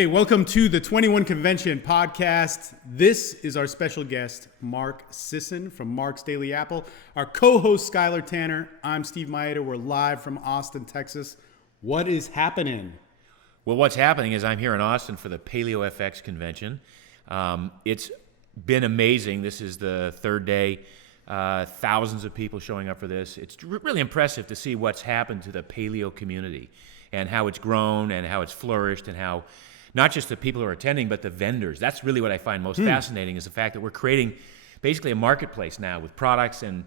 Hey, welcome to the 21 Convention podcast. This is our special guest, Mark Sisson from Mark's Daily Apple. Our co-host, Skyler Tanner. I'm Steve Mayeda. We're live from Austin, Texas. What is happening? Well, what's happening is I'm here in Austin for the Paleo FX convention. It's been amazing. This is the third day. Thousands of people showing up for this. It's really impressive to see what's happened to the paleo community and how it's grown and how it's flourished and how not just the people who are attending, but the vendors. That's really what I find most fascinating is the fact that we're creating basically a marketplace now with products and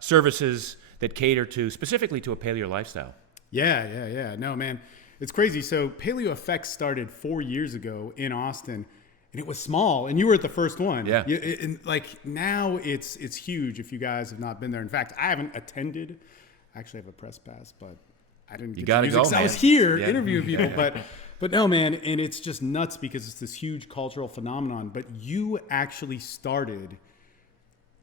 services that cater to specifically to a paleo lifestyle. Yeah. No, man, it's crazy. So Paleo FX started 4 years ago in Austin, and it was small, and you were at the first one. Yeah. Now it's huge. If you guys have not been there, in fact, I haven't attended. I actually have a press pass, but I didn't get to use it because I was here interviewing people. But no, man, and it's just nuts because it's this huge cultural phenomenon. But you actually started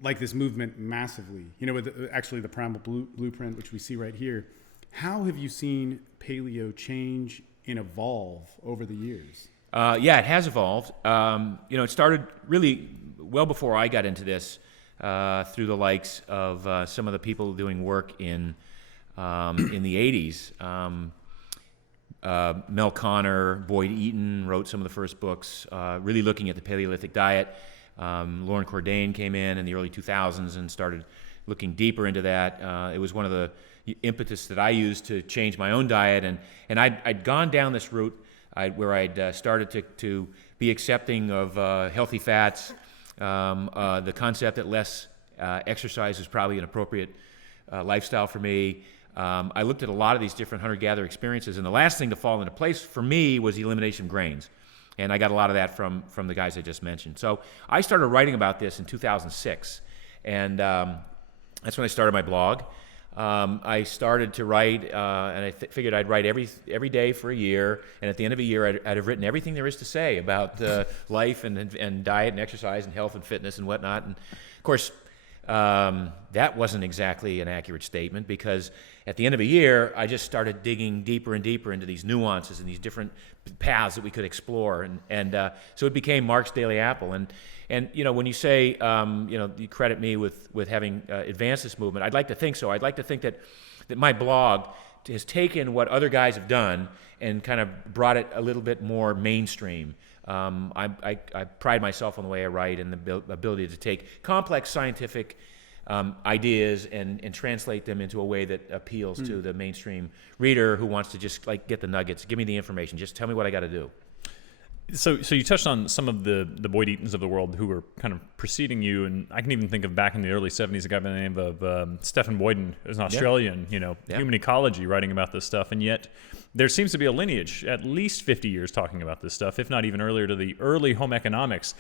like this movement massively, with actually the Primal blueprint, which we see right here. How have you seen paleo change and evolve over the years? Yeah, it has evolved. It started really well before I got into this through the likes of some of the people doing work in the 80s. Mel Connor, Boyd Eaton wrote some of the first books, really looking at the Paleolithic diet. Lauren Cordain came in the early 2000s and started looking deeper into that. It was one of the impetus that I used to change my own diet, and I'd gone down this route where I'd started to be accepting of healthy fats, the concept that less exercise is probably an appropriate lifestyle for me. I looked at a lot of these different hunter-gatherer experiences, and the last thing to fall into place for me was the elimination of grains. And I got a lot of that from the guys I just mentioned. So I started writing about this in 2006, and that's when I started my blog. I started to write, and I figured I'd write every day for a year, and at the end of a year, I'd have written everything there is to say about life and diet and exercise and health and fitness and whatnot. And of course, that wasn't exactly an accurate statement because at the end of a year, I just started digging deeper and deeper into these nuances and these different paths that we could explore, and so it became Mark's Daily Apple. And when you say you credit me with having advanced this movement, I'd like to think so. I'd like to think that my blog has taken what other guys have done and kind of brought it a little bit more mainstream. I pride myself on the way I write and the ability to take complex scientific ideas and translate them into a way that appeals to the mainstream reader who wants to just get the nuggets. Give me the information. Just tell me what I got to do. So you touched on some of the Boyd Eatons of the world who were kind of preceding you, and I can even think of back in the early 70s a guy by the name of Stephen Boyden, who's an Australian, human ecology, writing about this stuff, and yet there seems to be a lineage, at least 50 years talking about this stuff, if not even earlier, to the early home economics.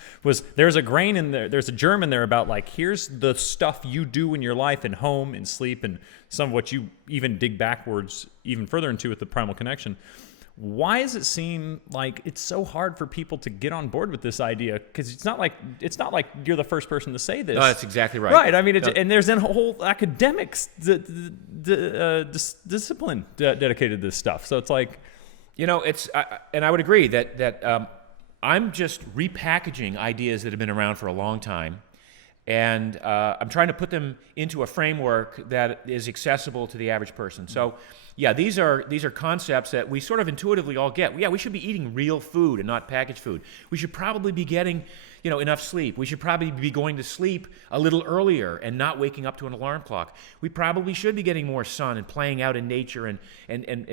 There's a grain in there, there's a germ in there about here's the stuff you do in your life and home and sleep and some of what you even dig backwards even further into with the Primal Connection. Why does it seem like it's so hard for people to get on board with this idea? Because it's not like you're the first person to say this. No, that's exactly right. Right. I mean, and there's a whole academics discipline dedicated to this stuff. So it's like, and I would agree that I'm just repackaging ideas that have been around for a long time, and I'm trying to put them into a framework that is accessible to the average person. So. Yeah, these are concepts that we sort of intuitively all get. Yeah, we should be eating real food and not packaged food. We should probably be getting, enough sleep. We should probably be going to sleep a little earlier and not waking up to an alarm clock. We probably should be getting more sun and playing out in nature and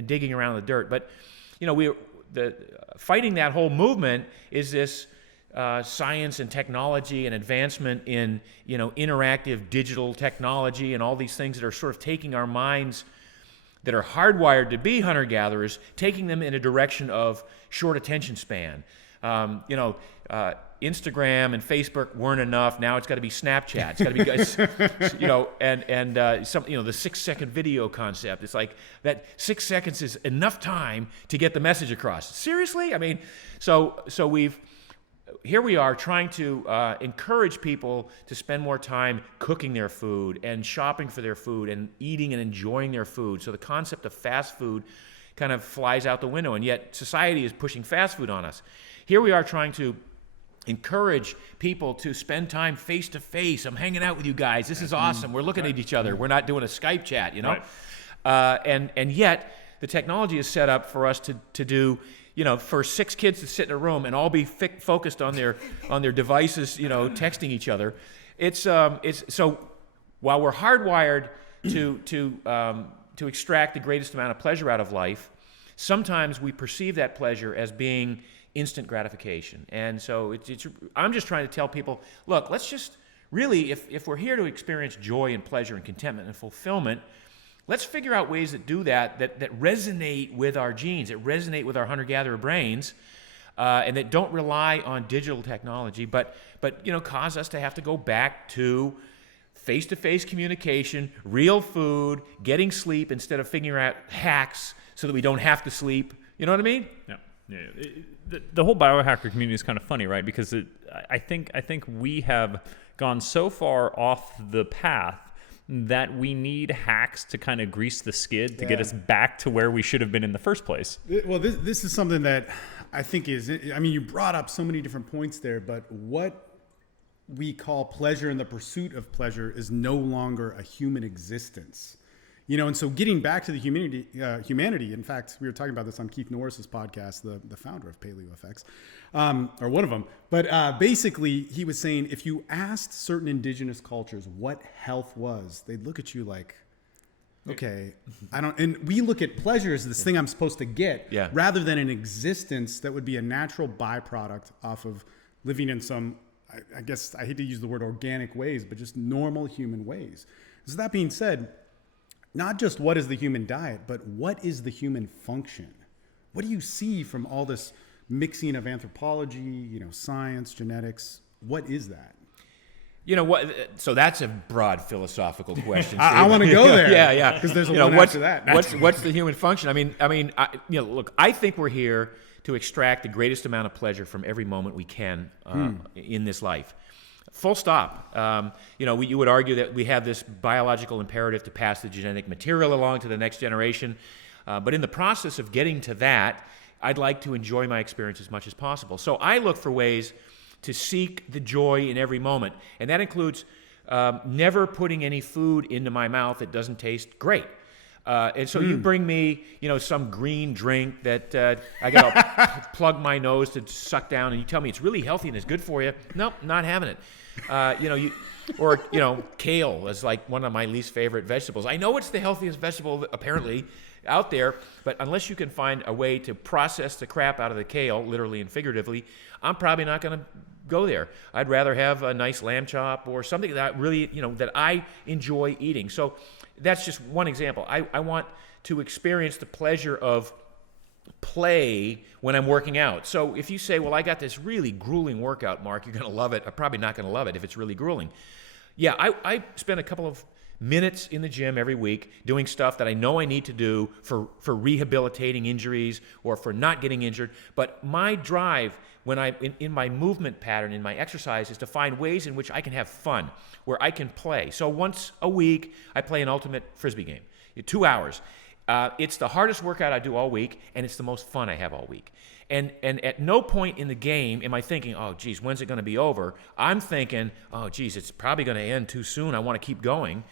digging around in the dirt. But, fighting that whole movement is this science and technology and advancement in, interactive digital technology and all these things that are sort of taking our minds that are hardwired to be hunter-gatherers, taking them in a direction of short attention span. Instagram and Facebook weren't enough. Now it's got to be Snapchat. It's got to be, the 6-second video concept. It's like that 6 seconds is enough time to get the message across. Seriously? I mean, so here we are trying to encourage people to spend more time cooking their food and shopping for their food and eating and enjoying their food. So the concept of fast food kind of flies out the window, and yet society is pushing fast food on us. Here we are trying to encourage people to spend time face to face. I'm hanging out with you guys. This is awesome. We're looking at each other. We're not doing a Skype chat, you know? Right. And yet the technology is set up for us to do, you know, for 6 kids to sit in a room and all be focused on their devices, you know, texting each other. It's so while we're hardwired to extract the greatest amount of pleasure out of life, sometimes we perceive that pleasure as being instant gratification. And so I'm just trying to tell people, look, let's just really, if we're here to experience joy and pleasure and contentment and fulfillment, let's figure out ways that do that resonate with our genes, that resonate with our hunter-gatherer brains, and that don't rely on digital technology, but you know, cause us to have to go back to face-to-face communication, real food, getting sleep instead of figuring out hacks so that we don't have to sleep. You know what I mean? Yeah. The whole biohacker community is kind of funny, right? Because I think we have gone so far off the path that we need hacks to kind of grease the skid to get us back to where we should have been in the first place. Well, this is something that I think is, I mean, you brought up so many different points there, but what we call pleasure and the pursuit of pleasure is no longer a human existence. You know, and so getting back to the humanity, in fact, we were talking about this on Keith Norris's podcast, the founder of Paleo FX, or one of them. But basically, he was saying if you asked certain indigenous cultures what health was, they'd look at you like, okay, I don't. And we look at pleasure as this thing I'm supposed to get, rather than an existence that would be a natural byproduct off of living in some, I guess I hate to use the word organic ways, but just normal human ways. So that being said, not just what is the human diet, but what is the human function? What do you see from all this mixing of anthropology, you know, science, genetics? What is that? You know what? So that's a broad philosophical question. I want to go there. Yeah. Because there's a one after that. What's the human function? I mean, look, I think we're here to extract the greatest amount of pleasure from every moment we can in this life. Full stop. You know, you would argue that we have this biological imperative to pass the genetic material along to the next generation. But in the process of getting to that, I'd like to enjoy my experience as much as possible. So I look for ways to seek the joy in every moment. And that includes never putting any food into my mouth that doesn't taste great. And so you bring me, you know, some green drink that I got to plug my nose to suck down, and you tell me it's really healthy and it's good for you. Nope, not having it. You know, kale is like one of my least favorite vegetables. I know it's the healthiest vegetable apparently out there, but unless you can find a way to process the crap out of the kale, literally and figuratively, I'm probably not going to go there. I'd rather have a nice lamb chop or something that really, you know, that I enjoy eating. So that's just one example. I want to experience the pleasure of play when I'm working out. So if you say, well, I got this really grueling workout, Mark, you're going to love it. I'm probably not going to love it if it's really grueling. Yeah, I spend a couple of minutes in the gym every week doing stuff that I know I need to do for rehabilitating injuries or for not getting injured. But my drive when in my movement pattern, in my exercise, is to find ways in which I can have fun, where I can play. So once a week, I play an ultimate Frisbee game, 2 hours. It's the hardest workout I do all week, and it's the most fun I have all week. And at no point in the game am I thinking, oh, geez, when's it going to be over? I'm thinking, oh, geez, it's probably going to end too soon. I want to keep going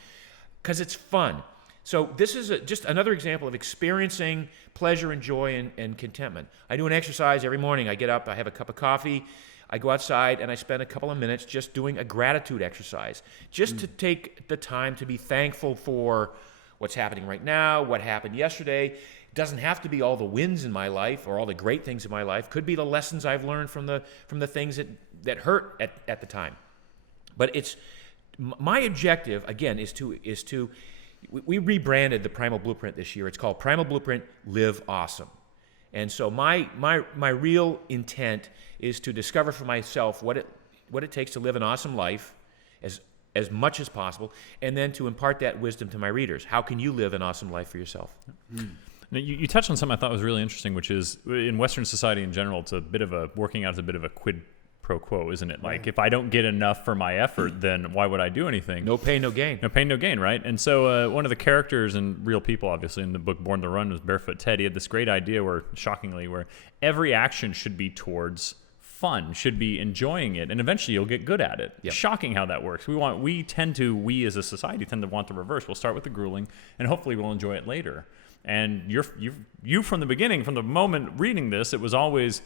because it's fun. So this is just another example of experiencing pleasure and joy and contentment. I do an exercise every morning. I get up, I have a cup of coffee, I go outside, and I spend a couple of minutes just doing a gratitude exercise, just to take the time to be thankful for what's happening right now, what happened yesterday. It doesn't have to be all the wins in my life or all the great things in my life. Could be the lessons I've learned from the things that hurt at the time. But it's my objective, again, is to we rebranded the Primal Blueprint this year. It's called Primal Blueprint Live Awesome. And so my real intent is to discover for myself what it takes to live an awesome life as much as possible, and then to impart that wisdom to my readers. How can you live an awesome life for yourself? Now, you touched on something I thought was really interesting, which is in Western society in general, working out is a bit of a quid pro quo, isn't it? Like, if I don't get enough for my effort, then why would I do anything? No pain, no gain. No pain, no gain, right? And so one of the characters and real people, obviously, in the book Born to Run was Barefoot Ted. He had this great idea where every action should be towards fun, should be enjoying it, and eventually you'll get good at it. Yep. Shocking how that works. We as a society tend to want the reverse. We'll start with the grueling, and hopefully we'll enjoy it later. And you from the beginning, from the moment reading this, it was always,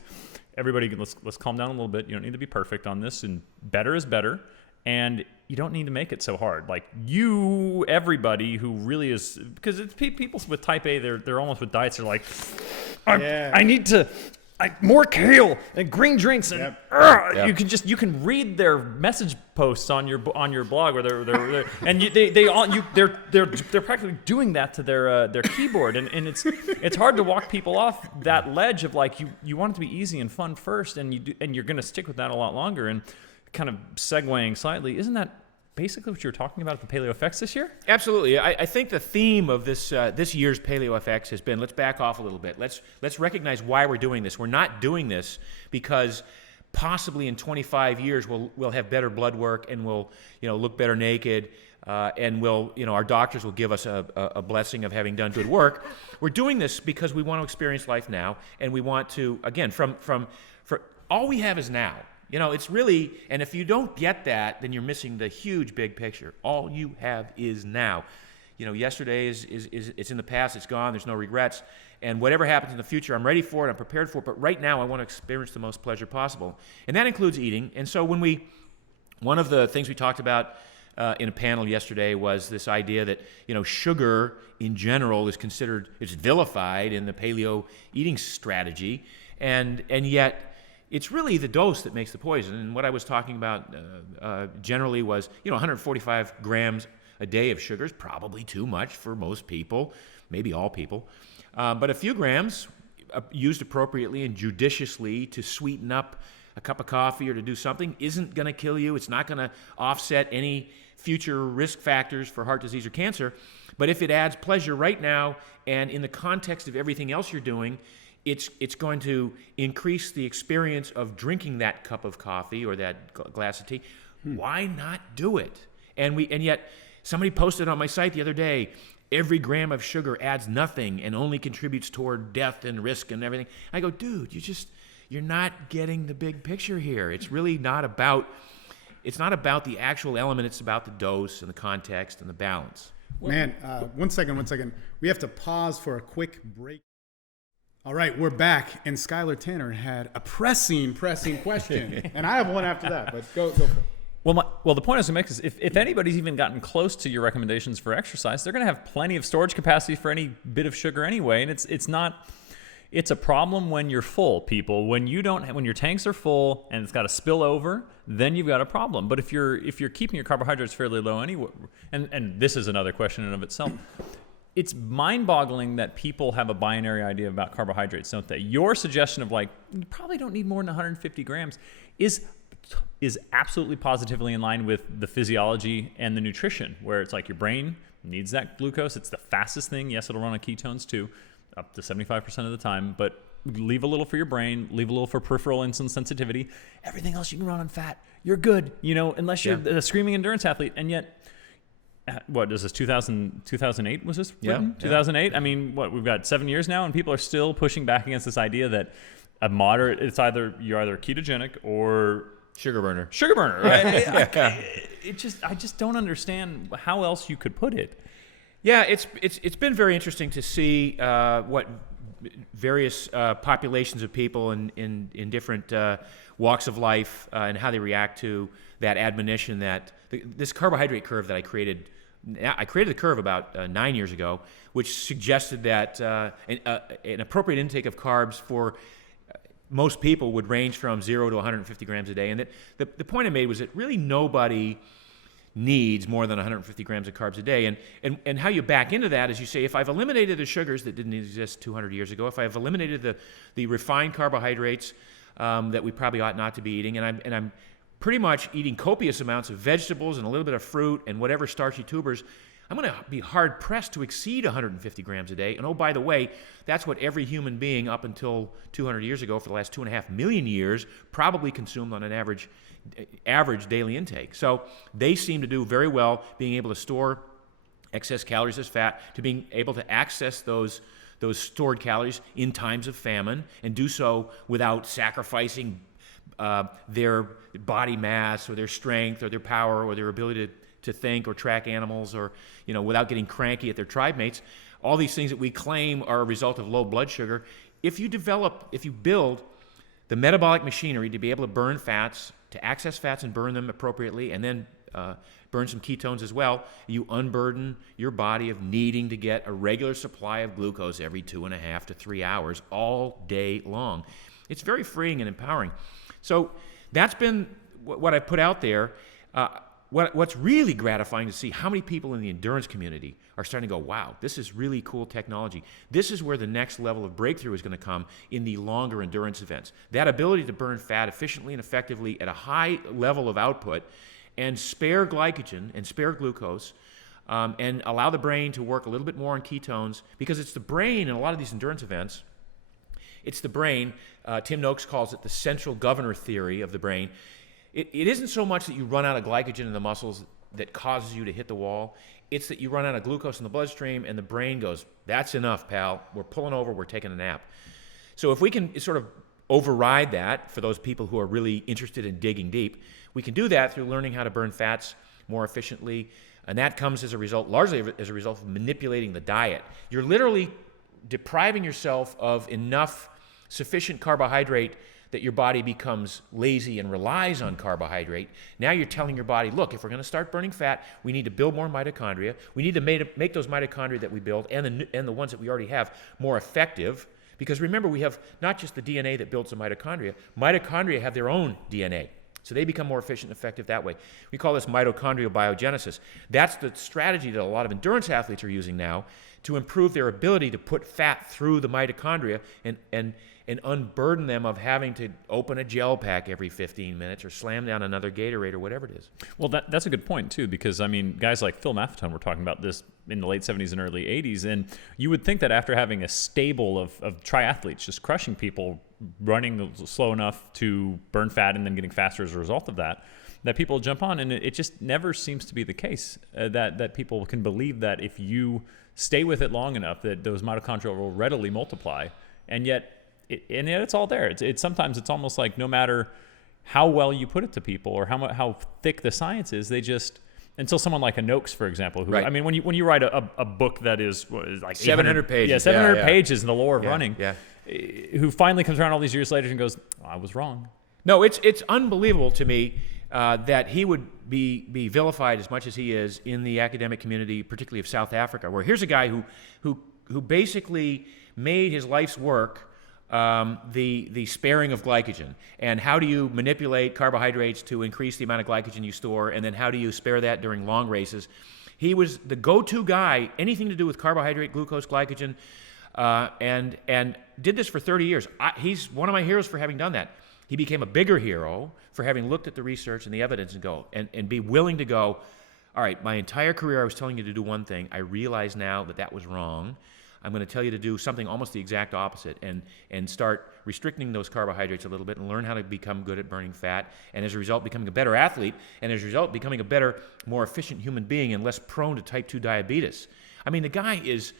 everybody, let's calm down a little bit. You don't need to be perfect on this, and better is better. And you don't need to make it so hard. Like, everybody who really is, because it's people with type A, they're almost with diets. They're like, I need to. More kale and green drinks, and you can read their message posts on your blog where they're and they're practically doing that to their keyboard, and it's hard to walk people off that ledge of like, you want it to be easy and fun first, and you're going to stick with that a lot longer. And kind of segueing slightly, isn't that basically what you were talking about at the Paleo FX this year? Absolutely. I think the theme of this year's Paleo FX has been, let's back off a little bit. Let's recognize why we're doing this. We're not doing this because possibly in 25 years we'll have better blood work and we'll look better naked, and our doctors will give us a blessing of having done good work. We're doing this because we want to experience life now, and we want to, again, for all we have is now. It's really, and if you don't get that, then you're missing the huge big picture. All you have is now. Yesterday is it's in the past, it's gone, there's no regrets. And whatever happens in the future, I'm ready for it, I'm prepared for it, but right now I want to experience the most pleasure possible. And that includes eating. And so one of the things we talked about in a panel yesterday was this idea that, sugar in general is vilified in the paleo eating strategy. And yet, it's really the dose that makes the poison. And what I was talking about generally was, 145 grams a day of sugar is probably too much for most people, maybe all people. But a few grams used appropriately and judiciously to sweeten up a cup of coffee or to do something isn't going to kill you. It's not going to offset any future risk factors for heart disease or cancer. But if it adds pleasure right now, and in the context of everything else you're doing, it's going to increase the experience of drinking that cup of coffee or that glass of tea. Why not do it? And yet somebody posted on my site the other day, every gram of sugar adds nothing and only contributes toward death and risk and everything. I go, dude, you're not getting the big picture here. It's really not about the actual element. It's about the dose and the context and the balance. Man, one second. We have to pause for a quick break. All right, we're back, and Skyler Tanner had a pressing question, and I have one after that, but go for it. Well, the point I was going to make is if anybody's even gotten close to your recommendations for exercise, they're going to have plenty of storage capacity for any bit of sugar anyway, and it's a problem when you're full, people. When your tanks are full and it's got to spill over, then you've got a problem. But if you're keeping your carbohydrates fairly low anyway, and this is another question in and of itself. It's mind-boggling that people have a binary idea about carbohydrates, don't they? Your suggestion of like, you probably don't need more than 150 grams is absolutely positively in line with the physiology and the nutrition, where it's like your brain needs that glucose. It's the fastest thing. Yes, it'll run on ketones too, up to 75% of the time, but leave a little for your brain, leave a little for peripheral insulin sensitivity. Everything else you can run on fat. You're good, unless you're a screaming endurance athlete. And yet, what is this, 2008 was this written? Yeah. 2008? I mean, we've got 7 years now, and people are still pushing back against this idea that a moderate, you're either ketogenic or sugar burner. Right? I just don't understand how else you could put it. Yeah, it's been very interesting to see what various populations of people in different walks of life and how they react to that admonition that this carbohydrate curve that I created the curve about 9 years ago, which suggested that an appropriate intake of carbs for most people would range from 0 to 150 grams a day. And the point I made was that really nobody needs more than 150 grams of carbs a day. And how you back into that is you say, if I've eliminated the sugars that didn't exist 200 years ago, if I've eliminated the refined carbohydrates that we probably ought not to be eating, and I'm pretty much eating copious amounts of vegetables and a little bit of fruit and whatever starchy tubers, I'm going to be hard-pressed to exceed 150 grams a day. And oh, by the way, that's what every human being up until 200 years ago, for the last 2.5 million years, probably consumed on an average daily intake. So they seem to do very well being able to store excess calories as fat, to being able to access those stored calories in times of famine, and do so without sacrificing their body mass or their strength or their power or their ability to think or track animals, or without getting cranky at their tribe mates. All these things that we claim are a result of low blood sugar. If you build the metabolic machinery to be able to burn fats, to access fats and burn them appropriately, and then burn some ketones as well, you unburden your body of needing to get a regular supply of glucose every 2.5 to 3 hours all day long. It's very freeing and empowering. So that's been what I put out there. What's really gratifying to see how many people in the endurance community are starting to go, wow, this is really cool technology. This is where the next level of breakthrough is going to come in the longer endurance events. That ability to burn fat efficiently and effectively at a high level of output, and spare glycogen and spare glucose, and allow the brain to work a little bit more on ketones, because it's the brain in a lot of these endurance events. It's the brain. Tim Noakes calls it the central governor theory of the brain. It isn't so much that you run out of glycogen in the muscles that causes you to hit the wall. It's that you run out of glucose in the bloodstream, and the brain goes, that's enough, pal. We're pulling over. We're taking a nap. So if we can sort of override that for those people who are really interested in digging deep, we can do that through learning how to burn fats more efficiently. And that comes largely as a result of manipulating the diet. You're literally depriving yourself of enough sufficient carbohydrate that your body becomes lazy and relies on carbohydrate. Now you're telling your body, look, if we're going to start burning fat, we need to build more mitochondria. We need to make those mitochondria that we build and the ones that we already have more effective. Because remember, we have not just the DNA that builds the mitochondria. Mitochondria have their own DNA. So they become more efficient and effective that way. We call this mitochondrial biogenesis. That's the strategy that a lot of endurance athletes are using now to improve their ability to put fat through the mitochondria and unburden them of having to open a gel pack every 15 minutes or slam down another Gatorade or whatever it is. Well, that's a good point, too, because, I mean, guys like Phil Maffetone were talking about this in the late 70s and early 80s, and you would think that after having a stable of triathletes just crushing people, running slow enough to burn fat and then getting faster as a result of that people will jump on, and it just never seems to be the case that people can believe that if you stay with it long enough that those mitochondria will readily multiply, and yet it's all there. It's sometimes it's almost like no matter how well you put it to people or how thick the science is, they just, until someone like a Noakes, for example, who, right. I mean, when you write a book that is like 700 pages, yeah, 700 pages in the lore of running, yeah. Who finally comes around all these years later and goes, I was wrong. No, it's unbelievable to me that he would be vilified as much as he is in the academic community, particularly of South Africa, where here's a guy who basically made his life's work the sparing of glycogen, and how do you manipulate carbohydrates to increase the amount of glycogen you store, and then how do you spare that during long races. He was the go-to guy, anything to do with carbohydrate, glucose, glycogen, and did this for 30 years. He's one of my heroes for having done that. He became a bigger hero for having looked at the research and the evidence and be willing to go, all right, my entire career I was telling you to do one thing. I realize now that was wrong. I'm going to tell you to do something almost the exact opposite and start restricting those carbohydrates a little bit and learn how to become good at burning fat, and as a result becoming a better athlete, and as a result becoming a better, more efficient human being and less prone to type 2 diabetes. I mean, the guy is,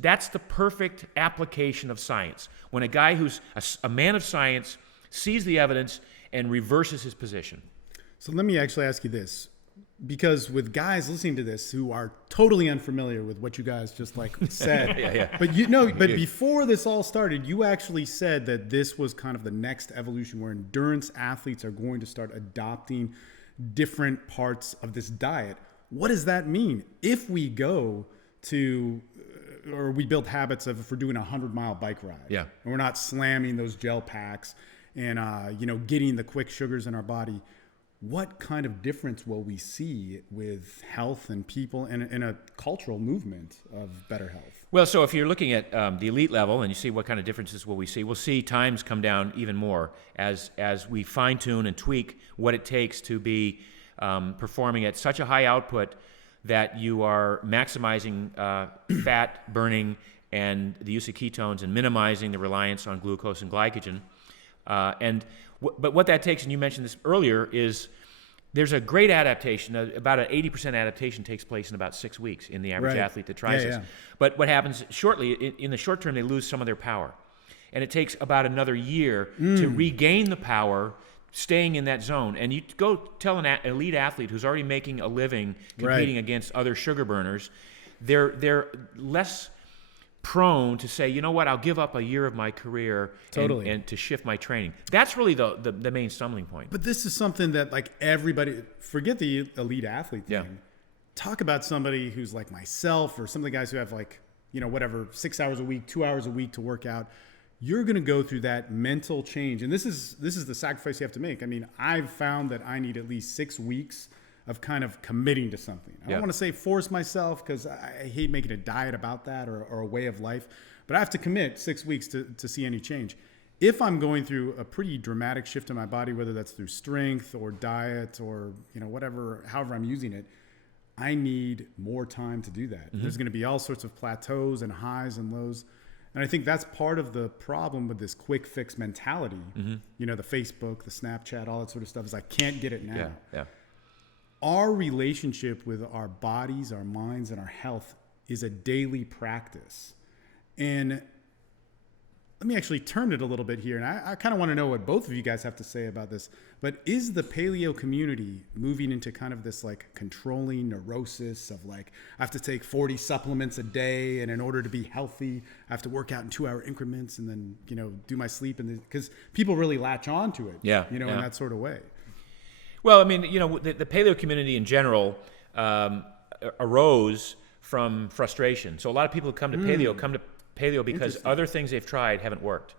that's the perfect application of science. When a guy who's a man of science sees the evidence and reverses his position. So let me actually ask you this. Because with guys listening to this who are totally unfamiliar with what you guys just said, yeah. But before this all started, you actually said that this was kind of the next evolution where endurance athletes are going to start adopting different parts of this diet. What does that mean? If we go to, or we build habits of, if we're doing a 100-mile bike ride, and we're not slamming those gel packs and getting the quick sugars in our body. What kind of difference will we see with health and people in a cultural movement of better health? Well, so if you're looking at the elite level and you see what kind of differences will we see, we'll see times come down even more as we fine-tune and tweak what it takes to be performing at such a high output that you are maximizing fat burning and the use of ketones and minimizing the reliance on glucose and glycogen. But what that takes, and you mentioned this earlier, is there's a great adaptation. About an 80% adaptation takes place in about 6 weeks in the average athlete that tries this. But what happens shortly, in the short term, they lose some of their power. And it takes about another year to regain the power, staying in that zone. And you go tell an elite athlete who's already making a living competing against other sugar burners, they're less prone to say, you know what, I'll give up a year of my career and to shift my training. That's really the main stumbling point. But this is something that, like, everybody, forget the elite athlete thing. Yeah. Talk about somebody who's like myself or some of the guys who have, like, you know, whatever, 6 hours a week, 2 hours a week to work out. You're going to go through that mental change. And this is the sacrifice you have to make. I mean, I've found that I need at least 6 weeks of kind of committing to something. I don't want to say force myself, because I hate making a diet about that or a way of life, but I have to commit 6 weeks to see any change. If I'm going through a pretty dramatic shift in my body, whether that's through strength or diet or, you know, whatever, however I'm using it, I need more time to do that. Mm-hmm. There's going to be all sorts of plateaus and highs and lows. And I think that's part of the problem with this quick fix mentality. Mm-hmm. You know, the Facebook, the Snapchat, all that sort of stuff is I can't get it now. Yeah. Our relationship with our bodies, our minds, and our health is a daily practice. And let me actually turn it a little bit here. And I kind of want to know what both of you guys have to say about this. But is the paleo community moving into kind of this like controlling neurosis of like, I have to take 40 supplements a day, and in order to be healthy, I have to work out in 2-hour increments and then, you know, do my sleep, and because people really latch on to it, in that sort of way. Well, I mean, you know, the paleo community in general arose from frustration. So a lot of people who come to paleo because other things they've tried haven't worked.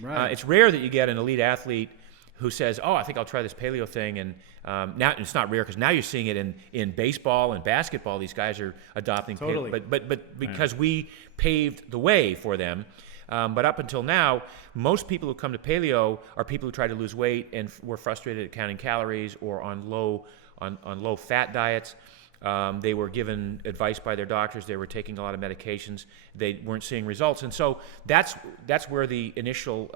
Right. It's rare that you get an elite athlete who says, "Oh, I think I'll try this paleo thing." And now it's not rare, because now you're seeing it in baseball and basketball. These guys are adopting paleo, but because we paved the way for them. But up until now, most people who come to paleo are people who try to lose weight and were frustrated at counting calories or on low fat diets. They were given advice by their doctors. They were taking a lot of medications. They weren't seeing results, and so that's where the initial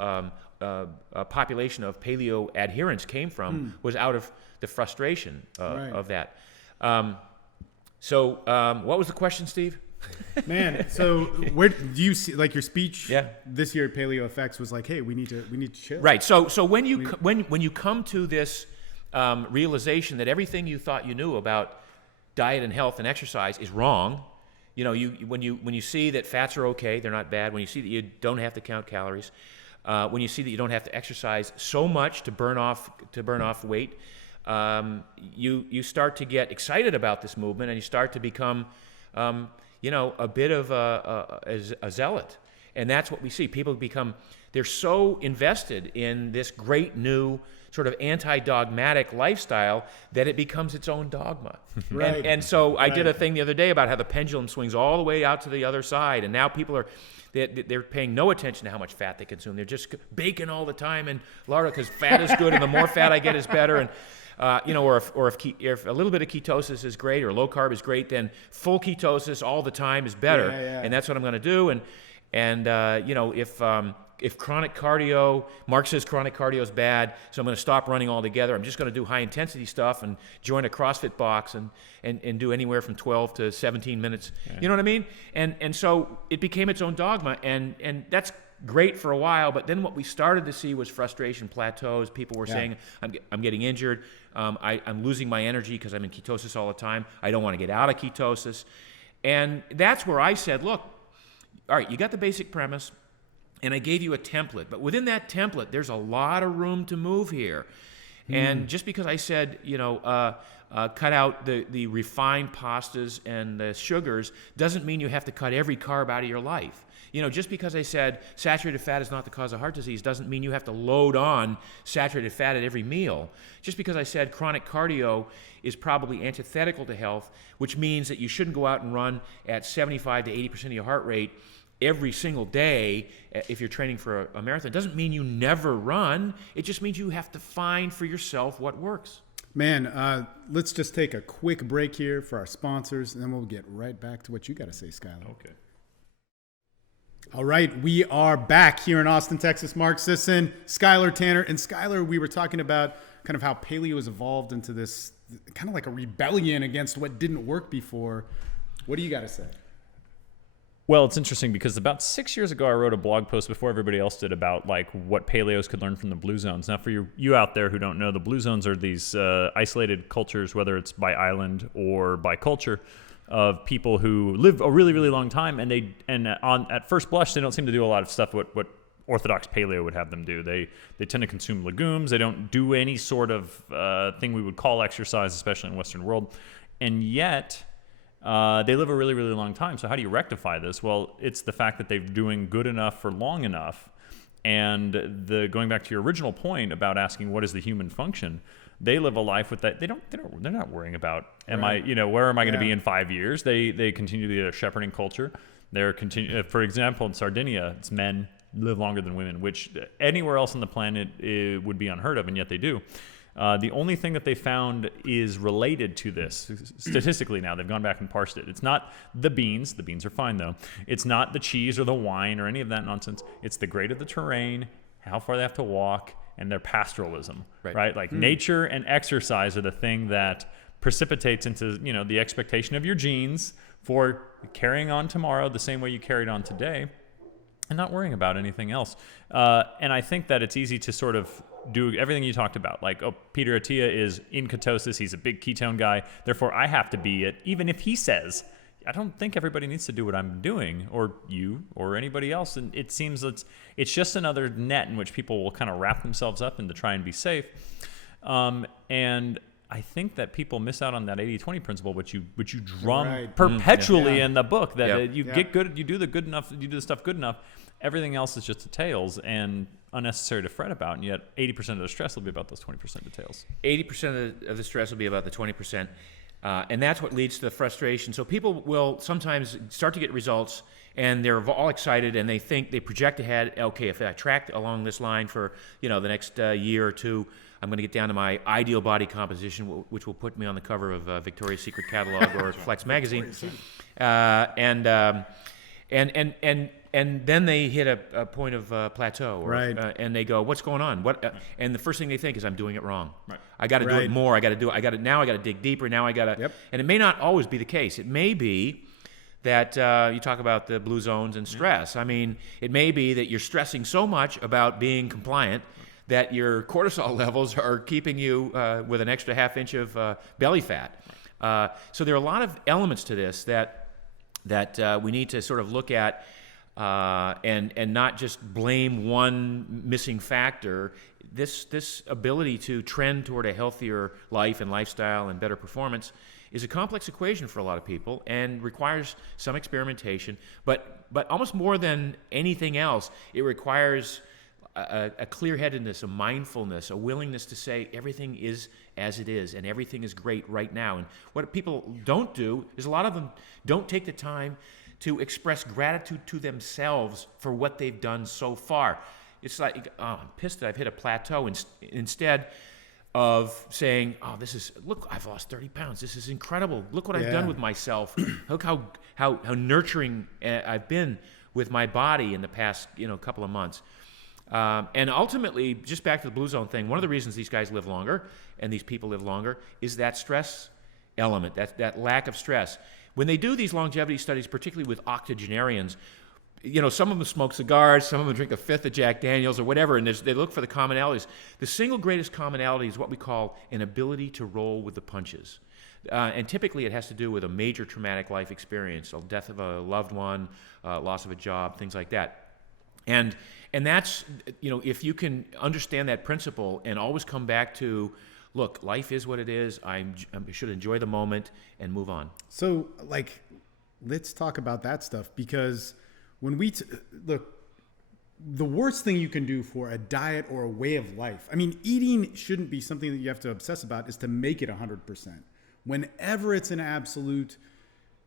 population of paleo adherents came from. Was out of the frustration of that. So what was the question, Steve? Man, so where do you see, like, your speech this year at Paleo FX was like, hey, we need to chill. Right. So when you come to this realization that everything you thought you knew about diet and health and exercise is wrong, you know, when you see that fats are okay, they're not bad. When you see that you don't have to count calories, when you see that you don't have to exercise so much to burn off weight, you start to get excited about this movement, and you start to become a bit of a zealot. And that's what we see. People they're so invested in this great new sort of anti-dogmatic lifestyle that it becomes its own dogma. Right. And so I did a thing the other day about how the pendulum swings all the way out to the other side. And now people they're paying no attention to how much fat they consume. They're just baking all the time and lard, because fat is good and the more fat I get is better. And or if a little bit of ketosis is great or low carb is great, then full ketosis all the time is better. And that's what I'm going to do. And if chronic cardio, Mark says chronic cardio is bad, so I'm going to stop running altogether. I'm just going to do high intensity stuff and join a CrossFit box and do anywhere from 12 to 17 minutes. Yeah. You know what I mean? And so it became its own dogma, and that's great for a while. But then what we started to see was frustration plateaus. People were saying, I'm getting injured. I'm losing my energy because I'm in ketosis all the time. I don't want to get out of ketosis. And that's where I said, look, all right, you got the basic premise, and I gave you a template. But within that template, there's a lot of room to move here. And just because I said, cut out the refined pastas and the sugars doesn't mean you have to cut every carb out of your life. Just because I said saturated fat is not the cause of heart disease doesn't mean you have to load on saturated fat at every meal. Just because I said chronic cardio is probably antithetical to health, which means that you shouldn't go out and run at 75 to 80% of your heart rate every single day if you're training for a marathon, doesn't mean you never run. It just means you have to find for yourself what works. Man, let's just take a quick break here for our sponsors, and then we'll get right back to what you got to say, Skyler. Okay. All right, we are back here in Austin, Texas. Mark Sisson, Skyler Tanner. And Skyler, we were talking about kind of how paleo has evolved into this kind of like a rebellion against what didn't work before. What do you got to say? Well, it's interesting because about 6 years ago, I wrote a blog post before everybody else did about like what paleos could learn from the blue zones. Now, for you out there who don't know, the blue zones are these isolated cultures, whether it's by island or by culture, of people who live a really, really long time, and at first blush, they don't seem to do a lot of stuff what Orthodox paleo would have them do. They tend to consume legumes. They don't do any sort of thing we would call exercise, especially in the Western world, and yet they live a really, really long time. So how do you rectify this? Well, it's the fact that they're doing good enough for long enough, and going back to your original point about asking what is the human function. They live a life with that. They're not worrying about where am I going to be in 5 years? They continue their shepherding culture. For example, in Sardinia, it's men live longer than women, which anywhere else on the planet it would be unheard of, and yet they do. The only thing that they found is related to this statistically. Now they've gone back and parsed it. It's not the beans. The beans are fine though. It's not the cheese or the wine or any of that nonsense. It's the grade of the terrain, how far they have to walk, and their pastoralism, right? Like nature and exercise are the thing that precipitates into, the expectation of your genes for carrying on tomorrow the same way you carried on today and not worrying about anything else. And I think that it's easy to sort of do everything you talked about. Like, Peter Attia is in ketosis. He's a big ketone guy. Therefore, I have to be it, even if he says, I don't think everybody needs to do what I'm doing, or you, or anybody else. And it seems it's just another net in which people will kind of wrap themselves up in to try and be safe. And I think that people miss out on that 80-20 principle, which you drum perpetually in the book. That you get good, you do the stuff good enough. Everything else is just details and unnecessary to fret about. And yet, 80% of the stress will be about those 20% details. 80% of the stress will be about the 20%. And that's what leads to the frustration. So people will sometimes start to get results, and they're all excited, and they project ahead. Okay, if I track along this line for the next year or two, I'm going to get down to my ideal body composition, which will put me on the cover of Victoria's Secret catalog or Flex magazine. And then they hit a point of plateau, and they go, "What's going on?" And the first thing they think is, "I'm doing it wrong. Right. I got to do it more. I got to dig deeper. Now I got to." Yep. And it may not always be the case. It may be that you talk about the blue zones and stress. I mean, it may be that you're stressing so much about being compliant that your cortisol levels are keeping you with an extra half inch of belly fat. So there are a lot of elements to this that we need to sort of look at. And not just blame one missing factor. This ability to trend toward a healthier life and lifestyle and better performance is a complex equation for a lot of people and requires some experimentation. But almost more than anything else, it requires a clear-headedness, a mindfulness, a willingness to say everything is as it is and everything is great right now. And what people don't do is a lot of them don't take the time to express gratitude to themselves for what they've done so far. It's like, I'm pissed that I've hit a plateau. Instead of saying, look, I've lost 30 pounds. This is incredible. Look what I've done with myself. Look how nurturing I've been with my body in the past couple of months. And ultimately, just back to the blue zone thing, one of the reasons these guys live longer and these people live longer is that stress element, that lack of stress. When they do these longevity studies, particularly with octogenarians, some of them smoke cigars, some of them drink a fifth of Jack Daniels or whatever, and they look for the commonalities. The single greatest commonality is what we call an ability to roll with the punches. And typically it has to do with a major traumatic life experience, a death of a loved one, loss of a job, things like that. And that's, if you can understand that principle and always come back to, look, life is what it is. I should enjoy the moment and move on. So, let's talk about that stuff, because when we look, the worst thing you can do for a diet or a way of life, I mean, eating shouldn't be something that you have to obsess about, is to make it 100%. Whenever it's an absolute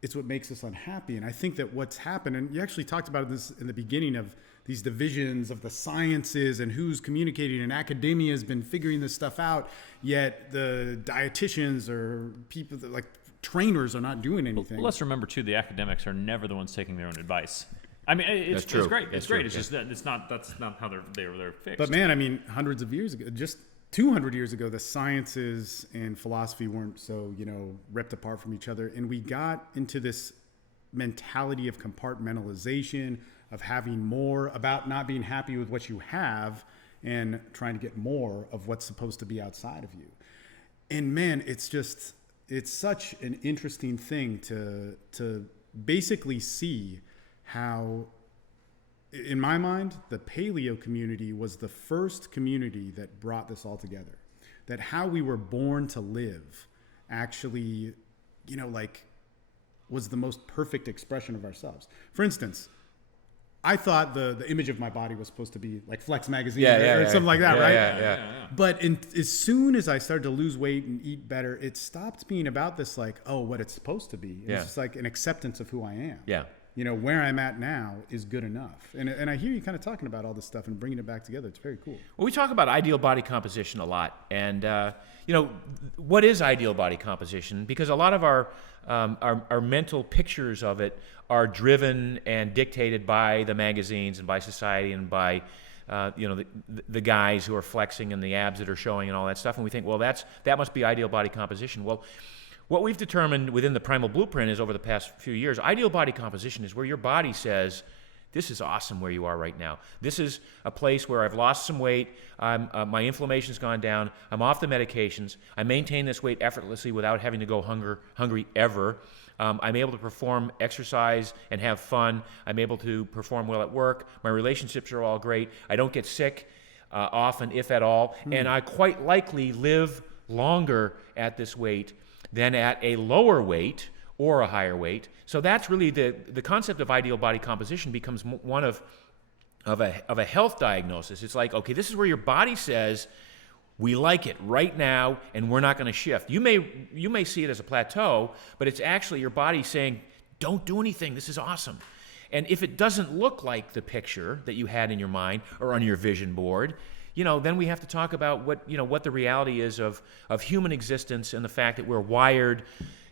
it's what makes us unhappy. And I think that what's happened, and you actually talked about this in the beginning of these divisions of the sciences and who's communicating, and academia has been figuring this stuff out, yet the dietitians or people that, like trainers, are not doing anything. Well, let's remember too, the academics are never the ones taking their own advice. I mean, it's great. It's great. It's just that that's not how they're fixed. But man, I mean, hundreds of years ago, just 200 years ago, the sciences and philosophy weren't so, ripped apart from each other. And we got into this mentality of compartmentalization, of having more, about not being happy with what you have and trying to get more of what's supposed to be outside of you. And man, it's such an interesting thing to basically see how, in my mind, the paleo community was the first community that brought this all together. That how we were born to live actually, was the most perfect expression of ourselves. For instance, I thought the image of my body was supposed to be like Flex magazine or something like that, right? Yeah. But as soon as I started to lose weight and eat better, it stopped being about this what it's supposed to be. It's just like an acceptance of who I am. Yeah. Where I'm at now is good enough. And I hear you kind of talking about all this stuff and bringing it back together. It's very cool. Well, we talk about ideal body composition a lot. And, what is ideal body composition? Because a lot of our mental pictures of it are driven and dictated by the magazines and by society and by, the guys who are flexing and the abs that are showing and all that stuff. And we think, well, that must be ideal body composition. Well, what we've determined within the Primal Blueprint is, over the past few years, ideal body composition is where your body says, this is awesome where you are right now. This is a place where I've lost some weight, my inflammation's gone down, I'm off the medications, I maintain this weight effortlessly without having to go hungry ever. I'm able to perform exercise and have fun. I'm able to perform well at work. My relationships are all great. I don't get sick often, if at all. And I quite likely live longer at this weight than at a lower weight or a higher weight. So that's really the concept of ideal body composition becomes one of a health diagnosis. It's like, okay, this is where your body says, we like it right now, and we're not going to shift. You may see it as a plateau, but it's actually your body saying, don't do anything. This is awesome. And if it doesn't look like the picture that you had in your mind or on your vision board, then we have to talk about what the reality is of human existence and the fact that we're wired,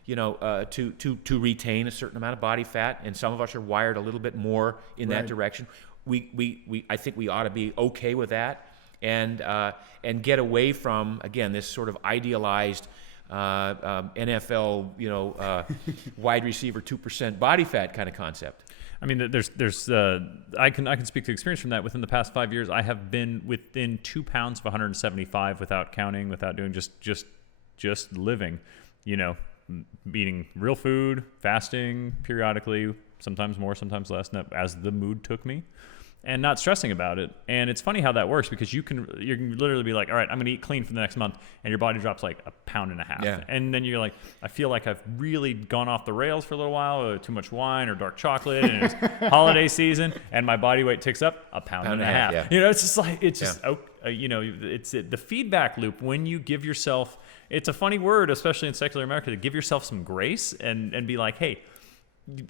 to retain a certain amount of body fat, and some of us are wired a little bit more in that direction. I think we ought to be okay with that, and get away from, again, this sort of idealized NFL wide receiver 2% body fat kind of concept. I mean, I can speak to experience from that. Within the past 5 years, I have been within 2 pounds of 175 without counting, without doing, just living, eating real food, fasting periodically, sometimes more, sometimes less, as the mood took me, and not stressing about it. And it's funny how that works, because you can literally be like, all right, I'm going to eat clean for the next month, and your body drops like 1.5 pounds. Yeah. And then you're like, I feel like I've really gone off the rails for a little while, or too much wine or dark chocolate, and it's holiday season, and my body weight ticks up 1.5 pounds. Yeah. It's just like, it's just, it's the feedback loop when you give yourself, it's a funny word, especially in secular America, to give yourself some grace and be like, hey,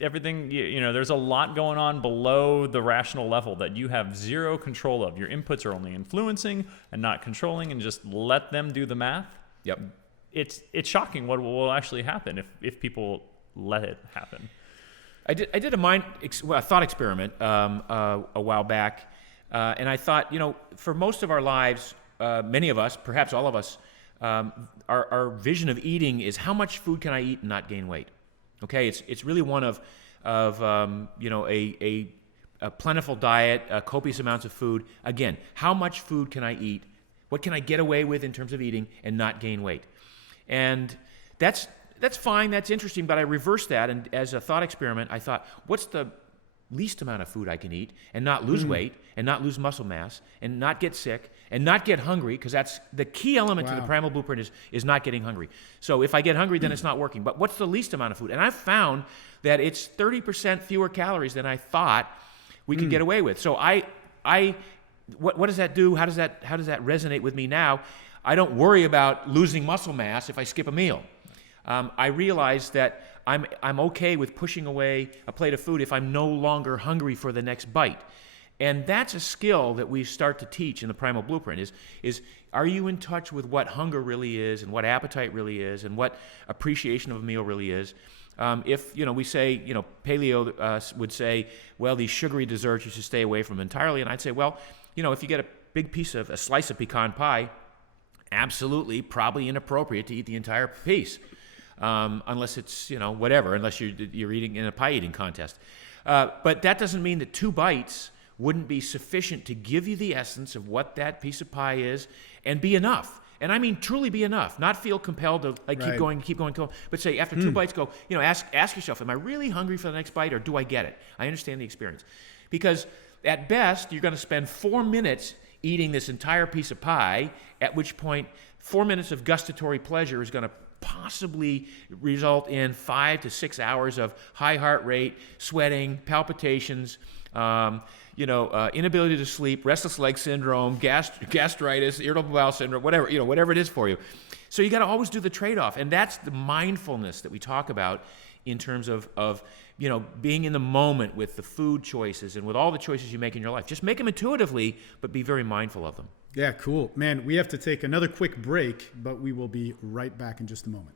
everything, there's a lot going on below the rational level that you have zero control of. Your inputs are only influencing and not controlling, and just let them do the math. Yep. It's shocking what will actually happen if people let it happen. I did a thought experiment a while back, and I thought, for most of our lives, many of us, perhaps all of us, our vision of eating is, how much food can I eat and not gain weight? Okay, it's really one of a plentiful diet, copious amounts of food. Again, how much food can I eat? What can I get away with in terms of eating and not gain weight? And that's fine, that's interesting, but I reversed that, and as a thought experiment, I thought, what's the least amount of food I can eat and not lose weight and not lose muscle mass and not get sick and not get hungry, because that's the key element to the Primal Blueprint is not getting hungry. So if I get hungry, then it's not working. But what's the least amount of food? And I found that it's 30% fewer calories than I thought we could get away with. So what does that do? How does that resonate with me now? I don't worry about losing muscle mass if I skip a meal. I realized that I'm okay with pushing away a plate of food if I'm no longer hungry for the next bite. And that's a skill that we start to teach in the Primal Blueprint is are you in touch with what hunger really is and what appetite really is and what appreciation of a meal really is? If, we say, paleo would say, well, these sugary desserts you should stay away from entirely. And I'd say, well, if you get a slice of pecan pie, absolutely, probably inappropriate to eat the entire piece. Unless it's, whatever, unless you're eating in a pie eating contest. But that doesn't mean that 2 bites wouldn't be sufficient to give you the essence of what that piece of pie is and be enough. And I mean truly be enough, not feel compelled to keep going, but say after 2 bites go, ask yourself, am I really hungry for the next bite or do I get it? I understand the experience. Because at best, you're going to spend 4 minutes eating this entire piece of pie, at which point 4 minutes of gustatory pleasure is going to possibly result in 5 to 6 hours of high heart rate, sweating, palpitations, inability to sleep, restless leg syndrome, gastritis, irritable bowel syndrome, whatever it is for you. So you got to always do the trade-off, and that's the mindfulness that we talk about in terms of being in the moment with the food choices and with all the choices you make in your life. Just make them intuitively, but be very mindful of them. Yeah, cool. Man, we have to take another quick break, but we will be right back in just a moment.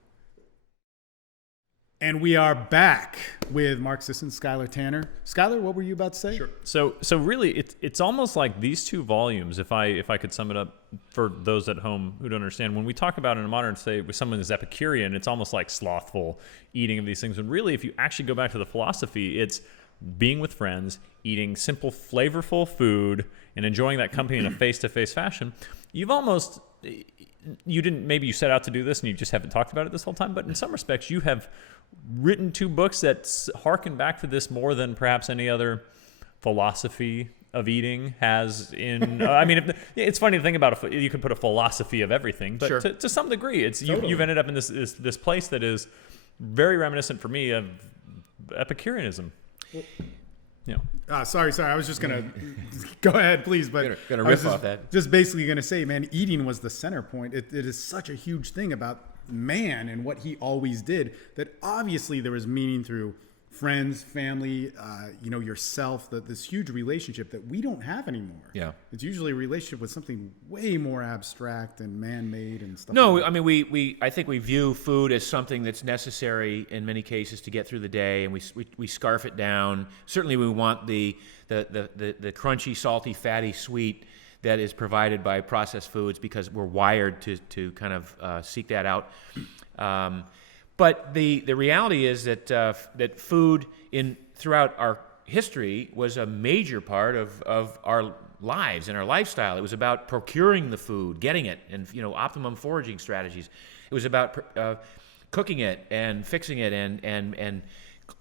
And we are back with Mark Sisson, Skyler Tanner. Skyler, what were you about to say? Sure. So really, it's almost like these 2 volumes. If I could sum it up for those at home who don't understand, when we talk about in a modern state with someone who's Epicurean, it's almost like slothful eating of these things. And really, if you actually go back to the philosophy, it's being with friends, eating simple, flavorful food, and enjoying that company in a face-to-face fashion. Maybe you set out to do this and you just haven't talked about it this whole time, but in some respects, you have written 2 books that harken back to this more than perhaps any other philosophy of eating has in. It's funny to think about. You could put a philosophy of everything, but sure. to some degree, it's totally. You've ended up in this place that is very reminiscent for me of Epicureanism. Sorry. I was just gonna go ahead, please. But gonna riff off that. Just basically gonna say, man, eating was the center point. It is such a huge thing about man and what he always did that obviously there was meaning through friends, family, yourself, this huge relationship that we don't have anymore. Yeah. It's usually a relationship with something way more abstract and man-made and stuff. No, I mean, I think we view food as something that's necessary in many cases to get through the day, and we scarf it down. Certainly we want the crunchy, salty, fatty, sweet that is provided by processed foods because we're wired to kind of seek that out. But the reality is that food throughout our history was a major part of our lives and our lifestyle. It was about procuring the food, getting it, and optimum foraging strategies. It was about cooking it and fixing it and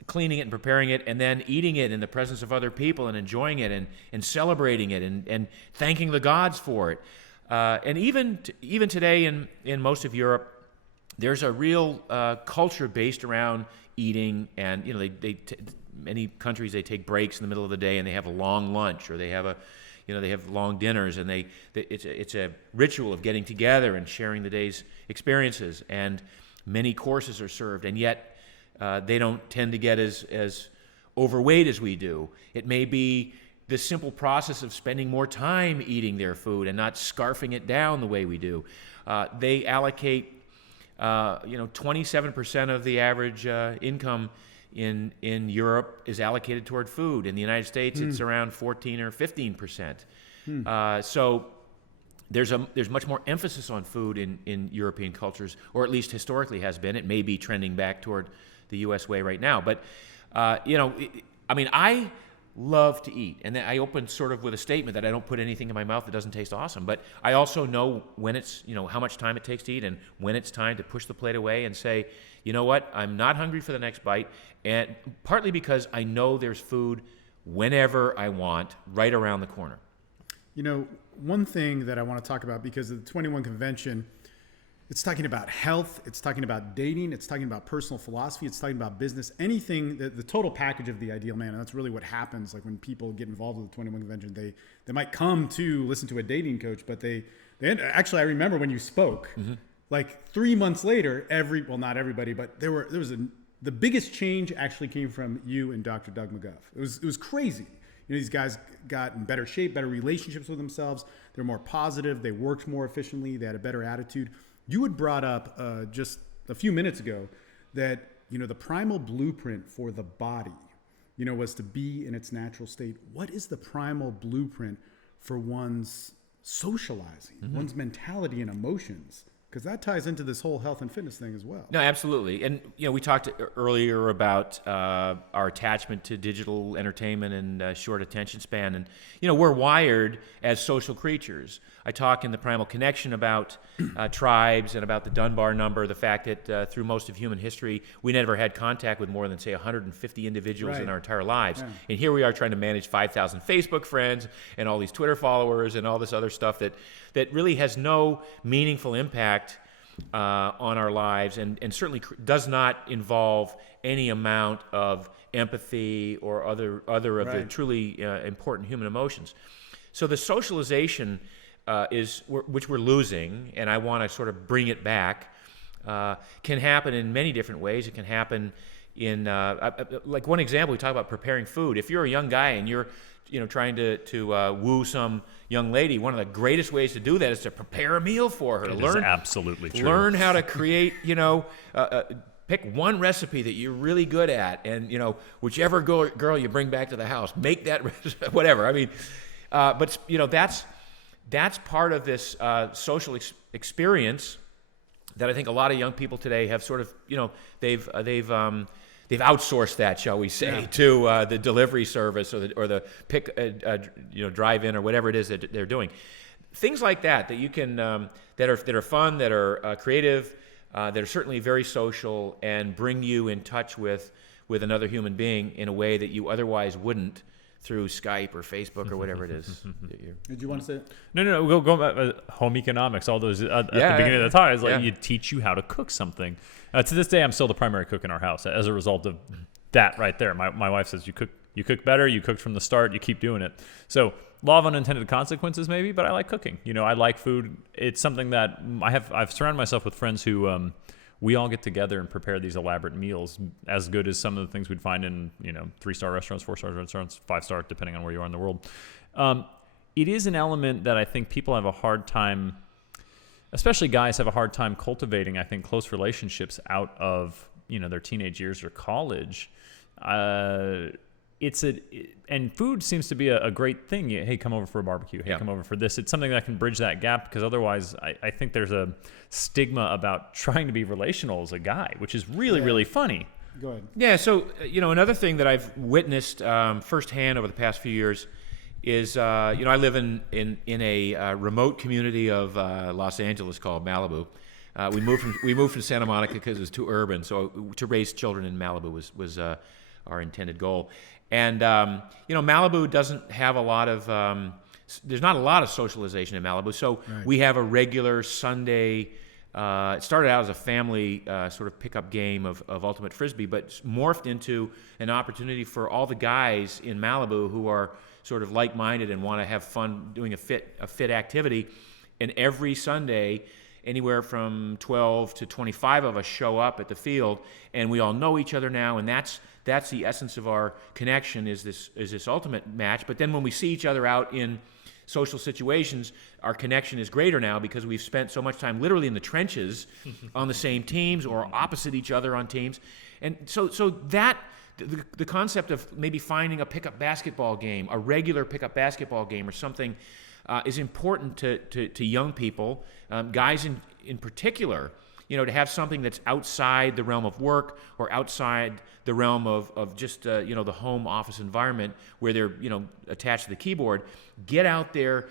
cleaning it and preparing it and then eating it in the presence of other people and enjoying it and celebrating it and thanking the gods for it. And even today in most of Europe, there's a real culture based around eating, and many countries they take breaks in the middle of the day and they have a long lunch, or they have they have long dinners, and it's a ritual of getting together and sharing the day's experiences. And many courses are served, and yet they don't tend to get as overweight as we do. It may be the simple process of spending more time eating their food and not scarfing it down the way we do. They allocate 27% of the average income in Europe is allocated toward food. In the United States, it's around 14 or 15%. So there's much more emphasis on food in European cultures, or at least historically has been. It may be trending back toward the U.S. way right now. But, I love to eat. And then I opened sort of with a statement that I don't put anything in my mouth that doesn't taste awesome. But I also know when it's, how much time it takes to eat, and when it's time to push the plate away and say, you know what, I'm not hungry for the next bite. And partly because I know there's food whenever I want, right around the corner. One thing that I want to talk about, because of the 21 Convention, it's talking about health, it's talking about dating, it's talking about personal philosophy, it's talking about business, anything, the total package of the ideal man. And that's really what happens. Like when people get involved with the 21 Convention, they might come to listen to a dating coach, but they actually, I remember when you spoke, like 3 months later, not everybody, but the biggest change actually came from you and Dr. Doug McGuff. It was crazy. These guys got in better shape, better relationships with themselves. They're more positive. They worked more efficiently. They had a better attitude. You had brought up just a few minutes ago that, the primal blueprint for the body, was to be in its natural state. What is the primal blueprint for one's socializing, one's mentality and emotions? Because that ties into this whole health and fitness thing as well. No, absolutely. And, we talked earlier about our attachment to digital entertainment and short attention span. And, we're wired as social creatures. I talk in the Primal Connection about tribes and about the Dunbar number, the fact that through most of human history, we never had contact with more than, say, 150 individuals in our entire lives. Yeah. And here we are trying to manage 5,000 Facebook friends and all these Twitter followers and all this other stuff that really has no meaningful impact on our lives and certainly does not involve any amount of empathy or other of the truly important human emotions. So the socialization which we're losing, and I want to sort of bring it back, can happen in many different ways. It can happen in, like one example, we talk about preparing food. If you're a young guy and you're trying to woo some young lady, one of the greatest ways to do that is to prepare a meal for her. It is absolutely true. Learn how to create, pick one recipe that you're really good at, and, whichever girl you bring back to the house, make that recipe, whatever. I mean, but, that's part of this social experience that I think a lot of young people today have sort of, they've outsourced that, shall we say, to the delivery service or the pick, drive-in or whatever it is that they're doing. Things like that you can that are fun, that are creative, that are certainly very social and bring you in touch with another human being in a way that you otherwise wouldn't through Skype or Facebook or whatever it is. Did you want to say it? No. We'll go back home economics. All those at the beginning of the time is like you teach you how to cook something. To this day, I'm still the primary cook in our house as a result of that right there. My wife says you cook better. You cooked from the start. You keep doing it. So law of unintended consequences maybe, but I like cooking. I like food. It's something that I've surrounded myself with friends who we all get together and prepare these elaborate meals, as good as some of the things we'd find in 3-star restaurants, 4-star restaurants, 5-star, depending on where you are in the world. It is an element that I think people have a hard time, especially guys have a hard time cultivating, I think, close relationships out of their teenage years or college. And food seems to be a great thing. Hey, come over for a barbecue. Hey, come over for this. It's something that can bridge that gap, because otherwise I think there's a stigma about trying to be relational as a guy, which is really funny. Go ahead. Yeah, so, another thing that I've witnessed firsthand over the past few years is, I live in a remote community of Los Angeles called Malibu. We moved from Santa Monica because it was too urban, so to raise children in Malibu was our intended goal. And, Malibu doesn't have a lot of, there's not a lot of socialization in Malibu. So we have a regular Sunday, it started out as a family sort of pickup game of ultimate Frisbee, but morphed into an opportunity for all the guys in Malibu who are sort of like-minded and want to have fun doing a fit activity. And every Sunday, anywhere from 12 to 25 of us show up at the field, and we all know each other now, and that's the essence of our connection, is this ultimate match. But then when we see each other out in social situations, our connection is greater now because we've spent so much time literally in the trenches on the same teams or opposite each other on teams. And so that the concept of maybe finding a pickup basketball game, a regular pickup basketball game or something, is important to young people, guys in particular, to have something that's outside the realm of work or outside the realm of just, the home office environment where they're, attached to the keyboard. Get out there,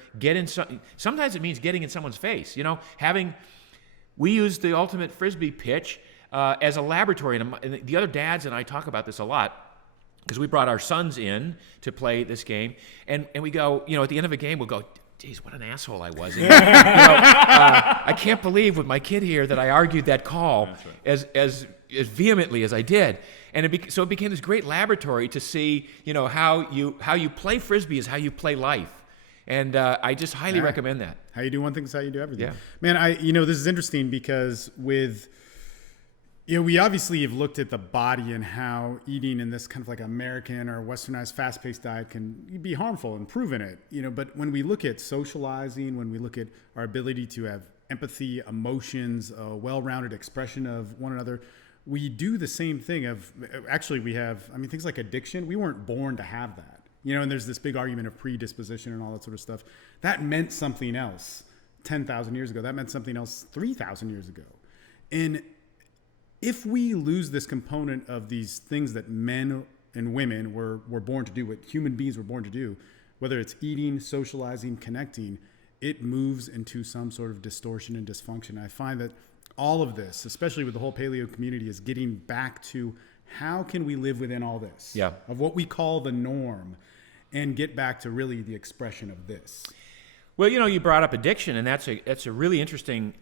sometimes it means getting in someone's face, we use the ultimate Frisbee pitch as a laboratory. And the other dads and I talk about this a lot, because we brought our sons in to play this game, and we go, at the end of a game, we'll go, geez, what an asshole I was. And, I can't believe with my kid here that I argued that call as vehemently as I did. And so it became this great laboratory to see, how you play Frisbee is how you play life. And I just highly recommend that. How you do one thing is how you do everything. Yeah. Man, this is interesting because we obviously have looked at the body and how eating in this kind of like American or westernized fast-paced diet can be harmful and proven it, but when we look at socializing, when we look at our ability to have empathy, emotions, a well-rounded expression of one another, we do the same thing we have things like addiction. We weren't born to have that. And there's this big argument of predisposition and all that sort of stuff. That meant something else 10,000 years ago. That meant something else 3,000 years ago. And if we lose this component of these things that men and women were born to do, what human beings were born to do, whether it's eating, socializing, connecting, it moves into some sort of distortion and dysfunction. I find that all of this, especially with the whole paleo community, is getting back to how can we live within all this of what we call the norm and get back to really the expression of this. Well, you brought up addiction, and that's a really interesting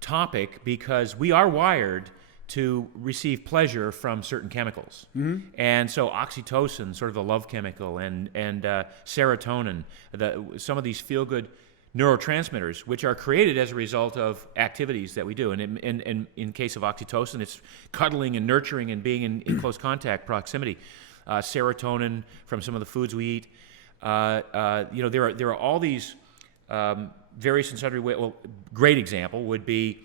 topic because we are wired to receive pleasure from certain chemicals. Mm-hmm. And so oxytocin, sort of the love chemical, and serotonin, some of these feel-good neurotransmitters, which are created as a result of activities that we do. And in case of oxytocin, it's cuddling and nurturing and being in close contact proximity. Serotonin from some of the foods we eat. There are all these various and sundry ways. Well, great example would be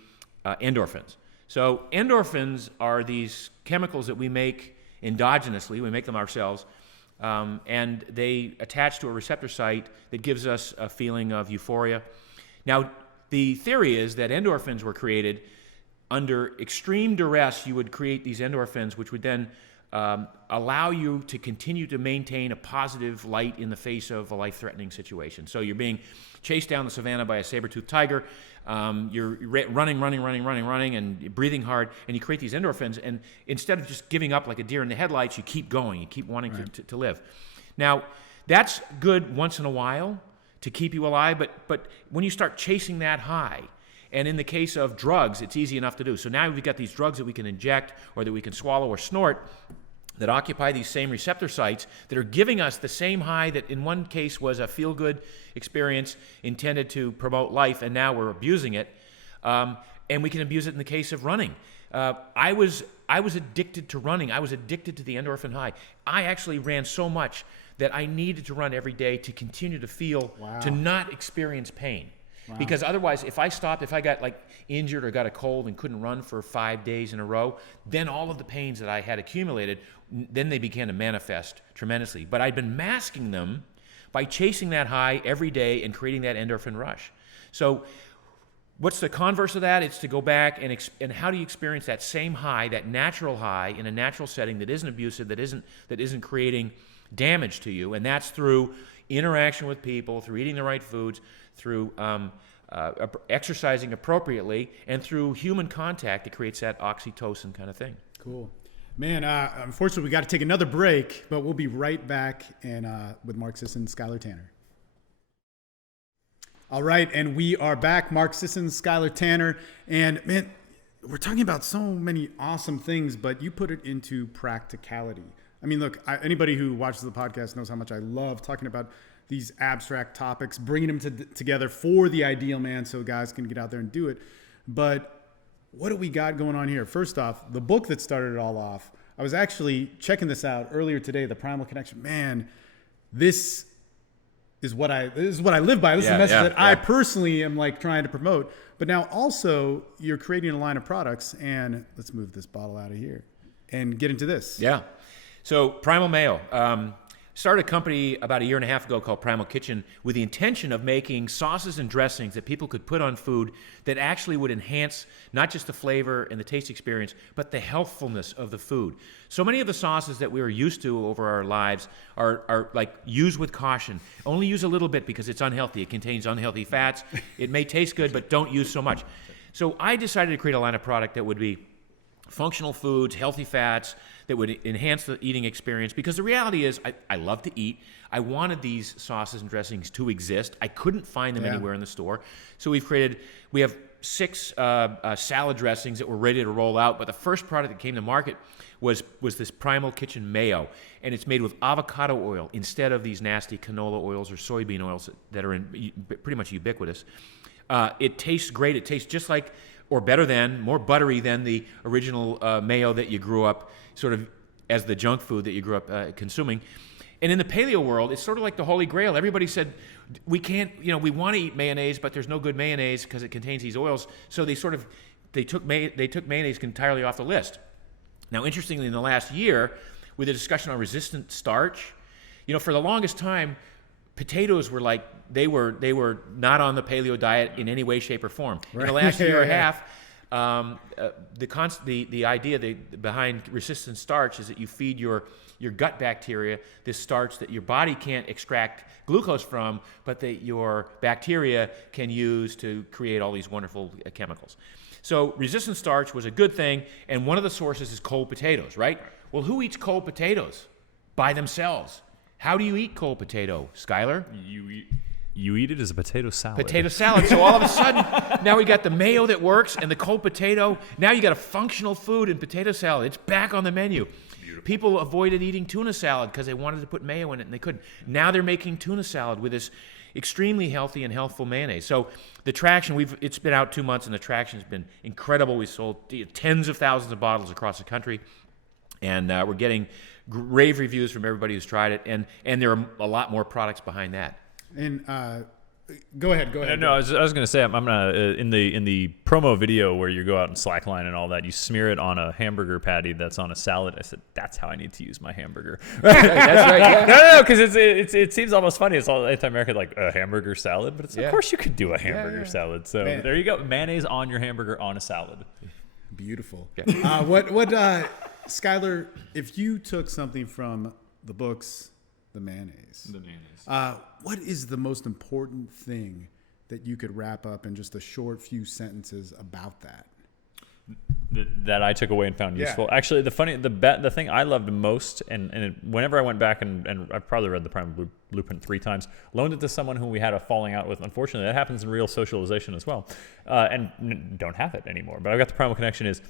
endorphins. So endorphins are these chemicals that we make endogenously. We make them ourselves. And they attach to a receptor site that gives us a feeling of euphoria. Now, the theory is that endorphins were created under extreme duress. You would create these endorphins, which would then allow you to continue to maintain a positive light in the face of a life-threatening situation. So you're being chased down the savannah by a saber-toothed tiger. You're running, and breathing hard, and you create these endorphins. And instead of just giving up like a deer in the headlights, you keep going. You keep wanting to live. Now, that's good once in a while to keep you alive, but when you start chasing that high, and in the case of drugs, it's easy enough to do. So now we've got these drugs that we can inject or that we can swallow or snort that occupy these same receptor sites that are giving us the same high that in one case was a feel-good experience intended to promote life, and now we're abusing it. And we can abuse it in the case of running. I was addicted to running. I was addicted to the endorphin high. I actually ran so much that I needed to run every day to continue to feel, to not experience pain. Wow. Because otherwise, if I stopped, if I got like injured or got a cold and couldn't run for 5 days in a row, then all of the pains that I had accumulated, then they began to manifest tremendously. But I'd been masking them by chasing that high every day and creating that endorphin rush. So what's the converse of that? It's to go back and how do you experience that same high, that natural high in a natural setting that isn't abusive, that isn't creating damage to you, and that's through interaction with people, through eating the right foods, through exercising appropriately, and through human contact that creates that oxytocin kind of thing. Cool. Man, unfortunately, we got to take another break, but we'll be right back with Mark Sisson, Skyler Tanner. All right, and we are back. Mark Sisson, Skyler Tanner. And man, we're talking about so many awesome things, but you put it into practicality. I mean, look, anybody who watches the podcast knows how much I love talking about these abstract topics, bringing them together for the ideal man so guys can get out there and do it. But what do we got going on here? First off, the book that started it all off, I was actually checking this out earlier today, The Primal Connection. Man, this is what I live by. This is a message that I personally am like trying to promote. But now also you're creating a line of products, and let's move this bottle out of here and get into this. Yeah. So Primal Mayo. Started a company about 1.5 years ago called Primal Kitchen with the intention of making sauces and dressings that people could put on food that actually would enhance not just the flavor and the taste experience, but the healthfulness of the food. So many of the sauces that we are used to over our lives are like use with caution. Only use a little bit because it's unhealthy. It contains unhealthy fats. It may taste good, but don't use so much. So I decided to create a line of product that would be functional foods, healthy fats, that would enhance the eating experience. Because the reality is, I love to eat. I wanted these sauces and dressings to exist. I couldn't find them anywhere in the store. So we have 6 salad dressings that were ready to roll out, but the first product that came to market was this Primal Kitchen Mayo, and it's made with avocado oil instead of these nasty canola oils or soybean oils that are pretty much ubiquitous. It tastes great. It tastes just like, or better than, more buttery than the original mayo that you grew up sort of as the junk food that you grew up consuming. And in the paleo world, it's sort of like the Holy Grail. Everybody said, we can't, we want to eat mayonnaise, but there's no good mayonnaise because it contains these oils. So they took mayonnaise entirely off the list. Now, interestingly, in the last year, with the discussion on resistant starch, for the longest time, potatoes were like, they were not on the paleo diet in any way, shape, or form. Right. In the last year and a half, the idea behind resistant starch is that you feed your gut bacteria this starch that your body can't extract glucose from, but that your bacteria can use to create all these wonderful chemicals. So resistant starch was a good thing, and one of the sources is cold potatoes, right? Well, who eats cold potatoes by themselves? How do you eat cold potato, Skyler? You eat it as a potato salad. Potato salad. So all of a sudden, now we got the mayo that works and the cold potato. Now you got a functional food in potato salad. It's back on the menu. Beautiful. People avoided eating tuna salad because they wanted to put mayo in it and they couldn't. Now they're making tuna salad with this extremely healthy and healthful mayonnaise. So the traction, it's been out 2 months and the traction has been incredible. We sold tens of thousands of bottles across the country, and we're getting rave reviews from everybody who's tried it, and there are a lot more products behind that. And go ahead. No, I was going to say, I'm gonna in the promo video where you go out and slackline and all that, you smear it on a hamburger patty that's on a salad. I said, that's how I need to use my hamburger. That's right. Yeah. No, because it seems almost funny. It's all anti-American, like a hamburger salad, but of course you could do a hamburger salad. So there you go, mayonnaise on your hamburger on a salad. Beautiful. Yeah. What Skyler, if you took something from the books, the mayonnaise. What is the most important thing that you could wrap up in just a short few sentences about that? That I took away and found useful. Actually, the thing I loved most, and whenever I went back and I've probably read the Primal Blueprint 3 times, loaned it to someone who we had a falling out with. Unfortunately, that happens in real socialization as well, and don't have it anymore. But I've got the Primal connection is,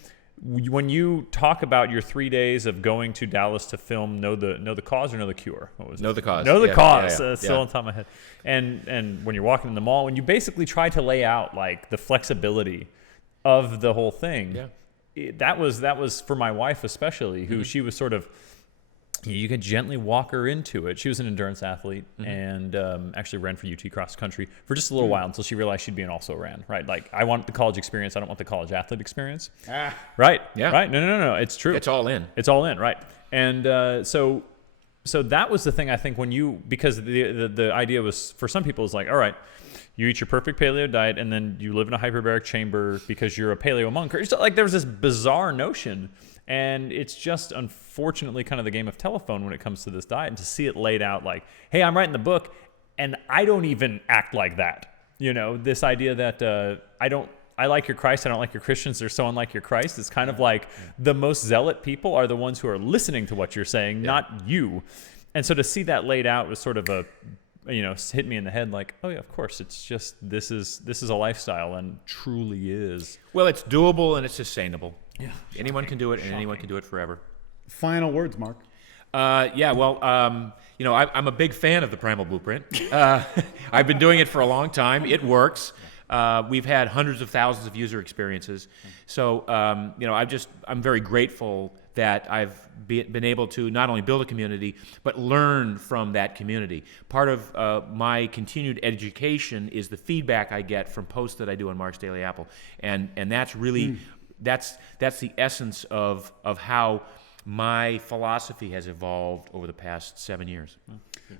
when you talk about your 3 days of going to Dallas to film, know the cause or know the cure? What was it? Know the cause. Know the cause. Still on top of my head. And when you're walking in the mall, when you basically try to lay out like the flexibility of the whole thing, that was for my wife especially, who she was sort of, you could gently walk her into it. She was an endurance athlete and actually ran for UT cross country for just a little while until she realized she'd be an also ran, right? Like, I want the college experience. I don't want the college athlete experience. Right. Yeah. Right. No. It's true. It's all in. It's all in. Right. And so that was the thing, I think, because the idea was, for some people, is like, all right, you eat your perfect paleo diet and then you live in a hyperbaric chamber because you're a paleo monk. Or like, there was this bizarre notion. And it's just, unfortunately, kind of the game of telephone when it comes to this diet, and to see it laid out like, hey, I'm writing the book and I don't even act like that. This idea that I like your Christ, I don't like your Christians, they're so unlike your Christ. It's kind of like the most zealot people are the ones who are listening to what you're saying, not you. And so to see that laid out was sort of hit me in the head like, oh yeah, of course, it's just, this is a lifestyle, and truly is. Well, it's doable and it's sustainable. Yeah, anyone can do it, and anyone can do it forever. Final words, Mark. I'm a big fan of the Primal Blueprint. I've been doing it for a long time. It works. We've had hundreds of thousands of user experiences. So, I'm very grateful that I've been able to not only build a community, but learn from that community. Part of my continued education is the feedback I get from posts that I do on Mark's Daily Apple. And that's really... That's the essence of how my philosophy has evolved over the past 7 years.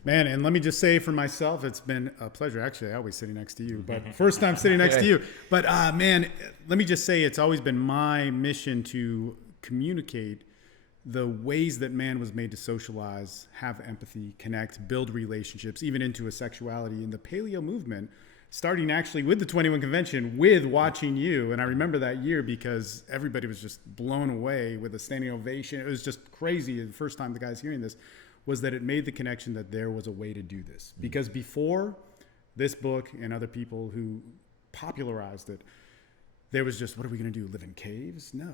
Man, and let me just say for myself, it's been a pleasure. Actually, I always sitting next to you, but first time sitting next to you. But man, let me just say it's always been my mission to communicate the ways that man was made to socialize, have empathy, connect, build relationships, even into a sexuality. In the paleo movement, starting actually with the 21 Convention, with watching you. And I remember that year because everybody was just blown away with a standing ovation. It was just crazy. The first time the guys hearing this was that it made the connection that there was a way to do this. Because before this book and other people who popularized it, there was just, what are we going to do? Live in caves? No,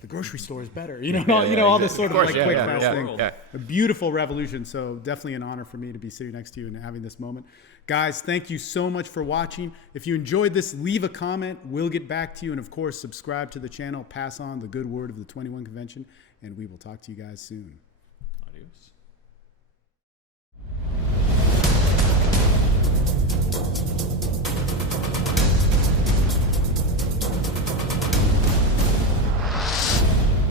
the grocery store is better. All this sort of like quick fast thing. A beautiful revolution. So definitely an honor for me to be sitting next to you and having this moment. Guys, thank you so much for watching. If you enjoyed this, leave a comment. We'll get back to you. And of course, subscribe to the channel, pass on the good word of the 21 Convention, and we will talk to you guys soon.